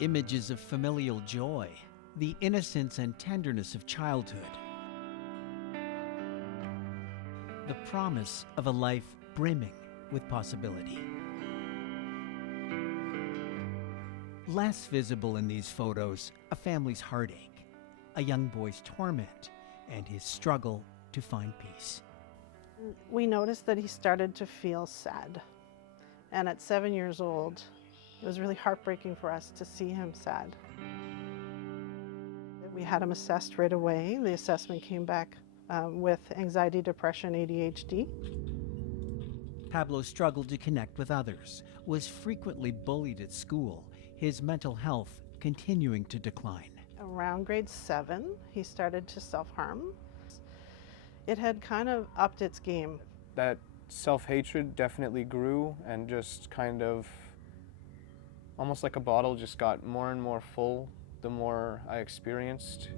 Images of familial joy, the innocence and tenderness of childhood. The promise of a life brimming with possibility. Less visible in these photos, a family's heartache, a young boy's torment, and his struggle to find peace. We noticed that he started to feel sad. And at 7 years old, it was really heartbreaking for us to see him sad. We had him assessed right away. The assessment came back with anxiety, depression, ADHD. Pablo struggled to connect with others, was frequently bullied at school, his mental health continuing to decline. Around grade 7, he started to self-harm. It had kind of upped its game. That self-hatred definitely grew and just kind of, almost like a bottle, just got more and more full the more I experienced.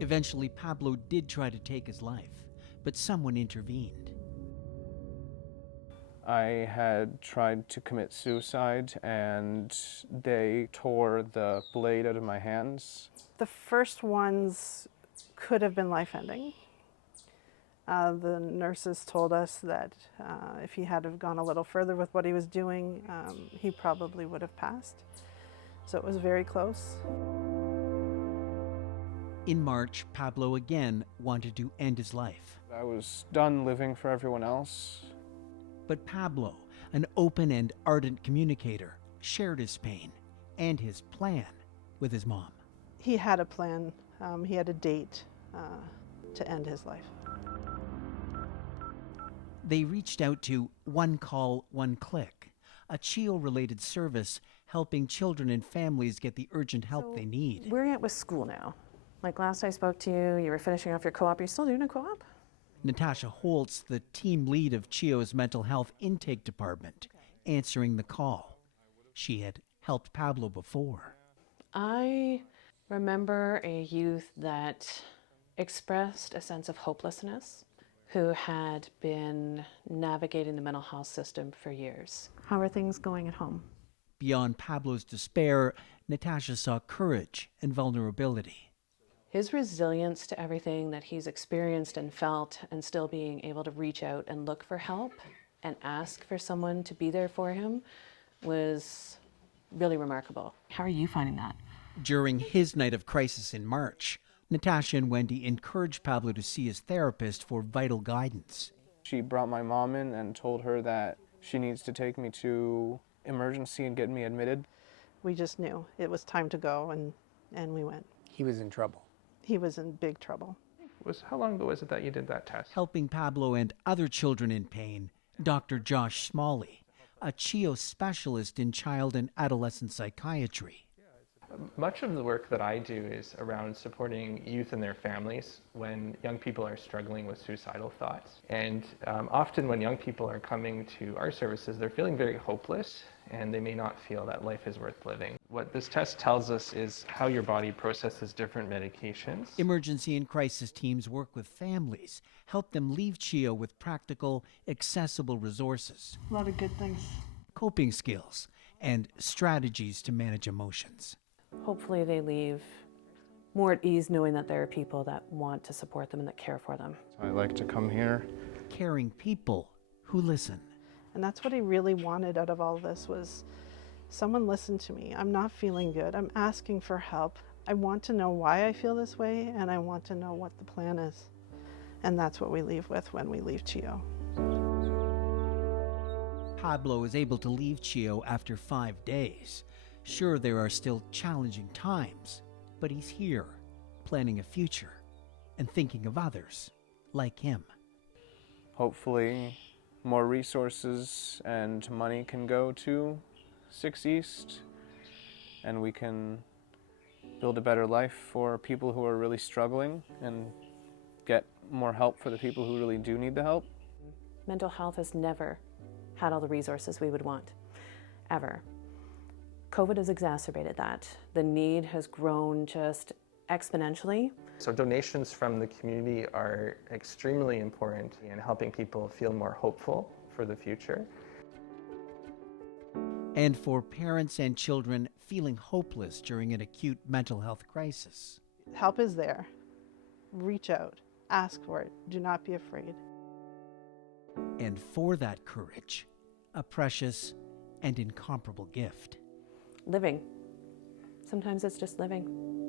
Eventually, Pablo did try to take his life, but someone intervened. I had tried to commit suicide and they tore the blade out of my hands. The first ones could have been life-ending. The nurses told us that if he had have gone a little further with what he was doing, he probably would have passed. So it was very close. In March, Pablo again wanted to end his life. I was done living for everyone else. But Pablo, an open and ardent communicator, shared his pain and his plan with his mom. He had a plan. He had a date to end his life. They reached out to One Call, One Click, a CHEO-related service helping children and families get the urgent help they need. Where are you at with school now? Like last I spoke to you, you were finishing off your co-op. Are you still doing a co-op? Natasha Holtz, the team lead of CHEO's mental health intake department, answering the call. She had helped Pablo before. I remember a youth that expressed a sense of hopelessness, who had been navigating the mental health system for years. How are things going at home? Beyond Pablo's despair, Natasha saw courage and vulnerability. His resilience to everything that he's experienced and felt, and still being able to reach out and look for help and ask for someone to be there for him, was really remarkable. How are you finding that? During his night of crisis in March, Natasha and Wendy encouraged Pablo to see his therapist for vital guidance. She brought my mom in and told her that she needs to take me to emergency and get me admitted. We just knew it was time to go, and we went. He was in trouble. He was in big trouble. How long ago was it that you did that test? Helping Pablo and other children in pain, Dr. Josh Smalley, a CHEO specialist in child and adolescent psychiatry. Much of the work that I do is around supporting youth and their families when young people are struggling with suicidal thoughts. And often when young people are coming to our services, they're feeling very hopeless and they may not feel that life is worth living. What this test tells us is how your body processes different medications. Emergency and crisis teams work with families, help them leave CHEO with practical, accessible resources. A lot of good things. Coping skills and strategies to manage emotions. Hopefully they leave more at ease knowing that there are people that want to support them and that care for them. I like to come here. Caring people who listen. And that's what he really wanted out of all this, was someone listen to me. I'm not feeling good. I'm asking for help. I want to know why I feel this way, and I want to know what the plan is. And that's what we leave with when we leave CHEO. Pablo is able to leave CHEO after 5 days. Sure, there are still challenging times, but he's here, planning a future and thinking of others like him. Hopefully more resources and money can go to 6 East and we can build a better life for people who are really struggling and get more help for the people who really do need the help. Mental health has never had all the resources we would want, ever. COVID has exacerbated that. The need has grown just exponentially. So donations from the community are extremely important in helping people feel more hopeful for the future. And for parents and children feeling hopeless during an acute mental health crisis. Help is there. Reach out. Ask for it. Do not be afraid. And for that courage, a precious and incomparable gift. Living. Sometimes it's just living.